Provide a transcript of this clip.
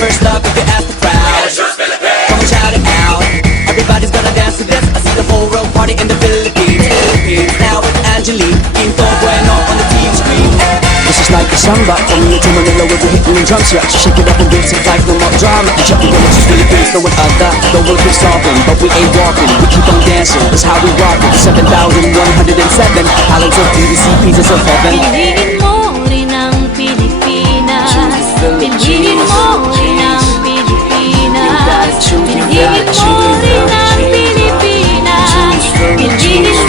first love if you ask the crowd. Come on, shout it out. Everybody's gonna dance to this. I see the whole world party in the Philippines. Now with Angelique, Quinto Bueno on the TV screen. This is like a samba, coming into Manila with the hitting and drum set. Shake it up and dance it like no more drama. And check it out, it's Philippines, no one other. The world keeps talking, but we ain't walking. We keep on dancing, that's how we rock it. 7,107 islands of beauty, pieces of heaven. Piliin mo rin ang Pilipinas. Piliin mo rin ang Pilipinas. Piliin mo rin ang Pilipinas. Piliin